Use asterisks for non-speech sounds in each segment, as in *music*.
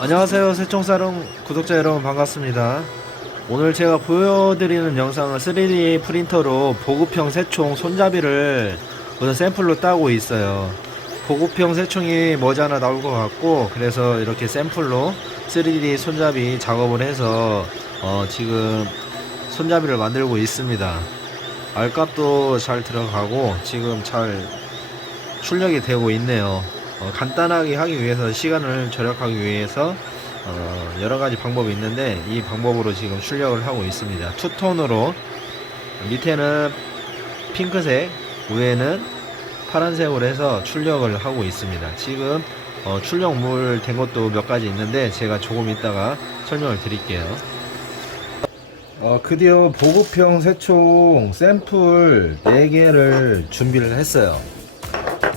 안녕하세요 새총사롱 구독자 여러분 반갑습니다. 오늘 제가 보여드리는 영상은 3D 프린터로 보급형 새총 손잡이를 우선 샘플로 따고 있어요. 보급형 새총이 머지않아 나올 것 같고 그래서 이렇게 샘플로 3D 손잡이 작업을 해서 어, 지금 손잡이를 만들고 있습니다. 알값도 잘 들어가고 지금 잘 출력이 되고 있네요 어, 간단하게 하기 위해서 시간을 절약하기 위해서 어, 여러 가지 방법이 있는데 이 방법으로 지금 출력을 하고 있습니다. 투톤으로 밑에는 핑크색, 위에는 파란색으로 해서 출력을 하고 있습니다. 지금 어, 출력물 된 것도 몇 가지 있는데 제가 조금 이따가 설명을 드릴게요. 어, 드디어 보급형 새총 샘플 4개를 준비를 했어요.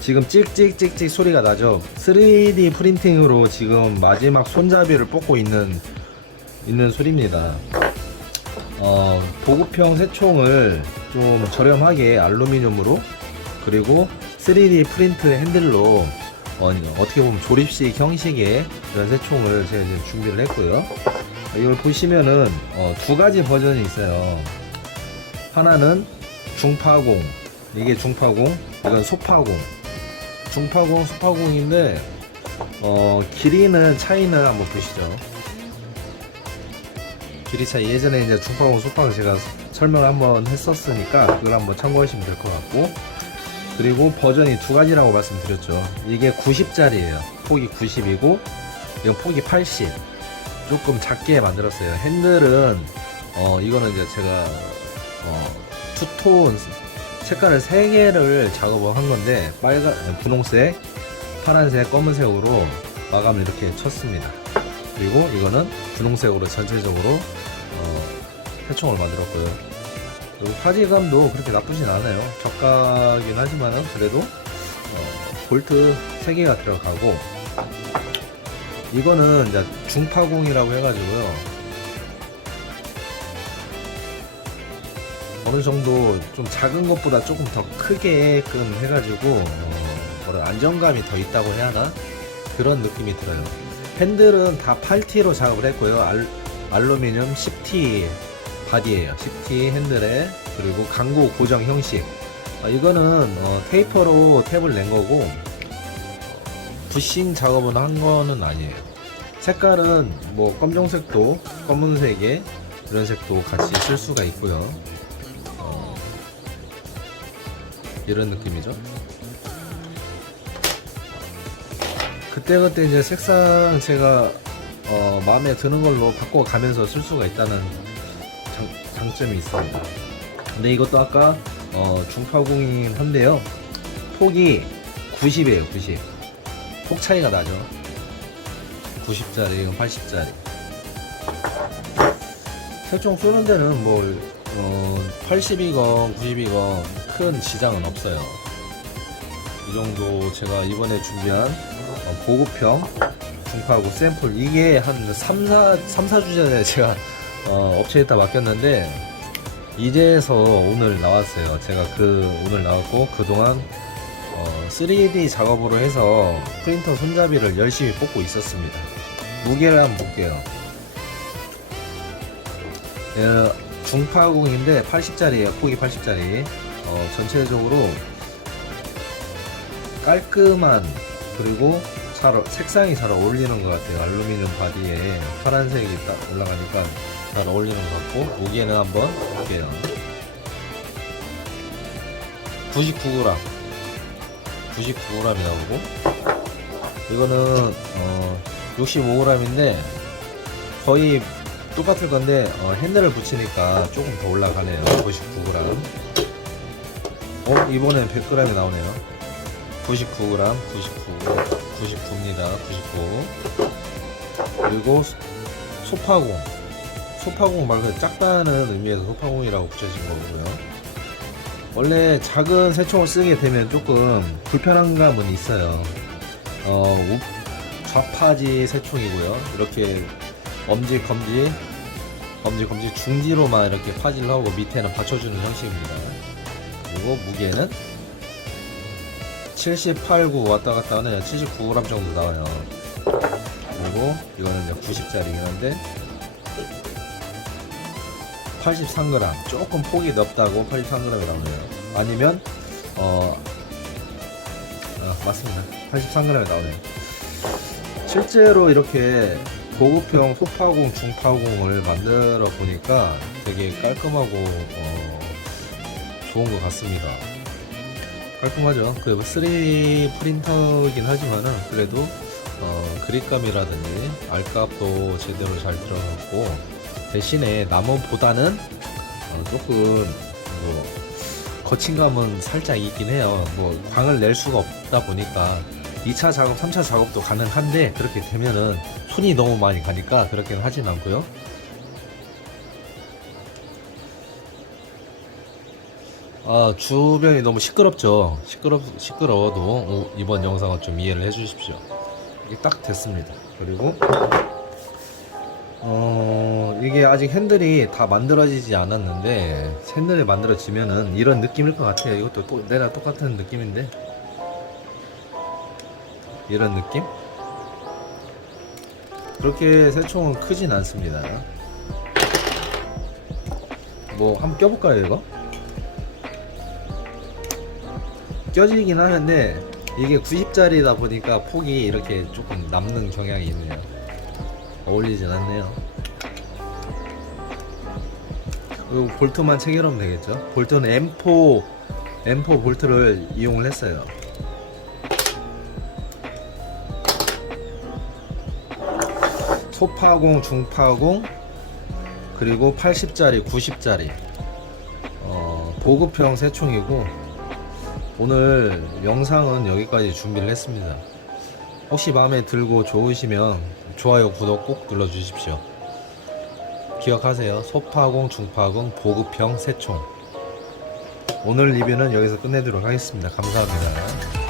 지금 찍찍찍찍 소리가 나죠? 3D 프린팅으로 지금 마지막 손잡이를 뽑고 있는 있는 소리입니다. 어, 보급형 새총을 좀 저렴하게 알루미늄으로 그리고 3D 프린트 핸들로 어, 어떻게 보면 조립식 형식의 이런 새총을 제가 이제 준비를 했고요. 이걸 보시면은 어, 두 가지 버전이 있어요. 하나는 중파공 이게 중파공 이건 소파공 중파공, 소파공인데 어, 길이는 차이는 한번 보시죠. 길이 차이 예전에 이제 중파공, 소파공 제가 설명 한번 했었으니까 그걸 한번 참고하시면 될 것 같고 그리고 버전이 두 가지라고 말씀드렸죠. 이게 90짜리예요. 폭이 90이고 이건 폭이 80. 조금 작게 만들었어요. 핸들은 어, 이거는 이제 제가 어, 투톤 색깔을 3개를 작업을 한 건데 빨간 분홍색 파란색 검은색으로 마감을 이렇게 쳤습니다. 그리고 이거는 분홍색으로 전체적으로 어, 해총을 만들었고요. 그리고 화질감도 그렇게 나쁘진 않아요. 저가긴 하지만 그래도 어, 볼트 3개가 들어가고 이거는 이제 중파공이라고 해가지고요 어느 정도 좀 작은 것보다 조금 더 크게끔 해가지고 어, 뭐라 안정감이 더 있다고 해야 하나 그런 느낌이 들어요. 핸들은 다 8T로 작업을 했고요. 알, 알루미늄 10T 바디예요. 10T 핸들에 그리고 강구 고정 형식. 아, 이거는 어, 테이퍼로 탭을 낸 거고 부싱 작업은 한 거는 아니에요. 색깔은 뭐 검정색도 검은색에 이런 색도 같이 쓸 수가 있고요. 이런 느낌이죠. 그때그때 이제 색상 제가 어, 마음에 드는 걸로 바꿔가면서 쓸 수가 있다는 장, 장점이 있습니다. 근데 이것도 아까 어, 중파공이긴 한데요. 폭이 90이에요, 90. 폭 차이가 나죠. 90짜리, 이건 80짜리. 색종 쏘는 데는 뭐, 어, 80이건 90이건 큰 지장은 없어요. 이 정도 제가 이번에 준비한 어, 보급형 중파하고 샘플 이게 한 3, 4, 3, 4주 전에 *laughs* 제가 어, 업체에다 맡겼는데 이제서 오늘 나왔어요. 제가 그 오늘 나왔고 그동안 어, 3D 작업으로 해서 프린터 손잡이를 열심히 뽑고 있었습니다. 무게를 한번 볼게요. 예, 중파공인데 80짜리예요. 폭이 80짜리. 어, 전체적으로 깔끔한 그리고 잘, 어- 색상이 잘 어울리는 것 같아요. 알루미늄 바디에 파란색이 딱 올라가니까 잘 어울리는 것 같고 무게는 한번 볼게요. 99g 99g이 나오고 이거는 어, 65g인데 거의 똑같을 건데 어, 핸들을 붙이니까 조금 더 올라가네요. 99g. 어 이번엔 100g이 나오네요. 99g, 99, 99입니다. 99. 그리고 소- 소파공. 소파공 말고 작다는 의미에서 소파공이라고 붙여진 거고요. 원래 작은 새총을 쓰게 되면 조금 불편한 감은 있어요. 어, 우- 좌파지 새총이고요. 이렇게 엄지, 검지, 검지, 검지, 중지로만 이렇게 파지를 하고 밑에는 받쳐주는 형식입니다. 그리고 무게는 78, 9 왔다 갔다 하네요. 79g 정도 나와요. 그리고 이거는 이제 90짜리긴 한데 83g 조금 폭이 넓다고 83g이 나오네요 아니면 어 아, 맞습니다 83g이 나오네요 실제로 이렇게 고급형 소파공 중파공을 만들어 보니까 되게 깔끔하고 어, 좋은 것 같습니다 깔끔하죠 그 3D 프린터이긴 하지만은 그래도 어, 그립감이라든지 알값도 제대로 잘 들어갔고 대신에 나무보다는 어, 조금 뭐 거침감은 살짝 있긴 해요. 뭐 광을 낼 수가 없다 보니까 2차 작업, 3차 작업도 가능한데 그렇게 되면은 손이 너무 많이 가니까 그렇게는 하진 않고요. 아 주변이 너무 시끄럽죠. 시끄럽 시끄러워도 어, 이번 영상은 좀 이해를 해주십시오. 이게 딱 됐습니다. 그리고 어 이게 아직 핸들이 다 만들어지지 않았는데 핸들이 만들어지면은 이런 느낌일 것 같아요. 이것도 또 내랑 똑같은 느낌인데 이런 느낌? 그렇게 새총은 크진 않습니다. 뭐 한번 껴볼까요 이거? 껴지긴 하는데 이게 90짜리다 보니까 폭이 이렇게 조금 남는 경향이 있네요. 어울리진 않네요. 그리고 볼트만 체결하면 되겠죠. 볼트는 M4 M4 볼트를 이용을 했어요. 소파공, 중파공, 그리고 80짜리, 90짜리 어, 보급형 새총이고 오늘 영상은 여기까지 준비를 했습니다. 혹시 마음에 들고 좋으시면 좋아요, 구독 꼭 눌러주십시오. 기억하세요. 소파공, 중파공, 보급형 새총. 오늘 리뷰는 여기서 끝내도록 하겠습니다. 감사합니다.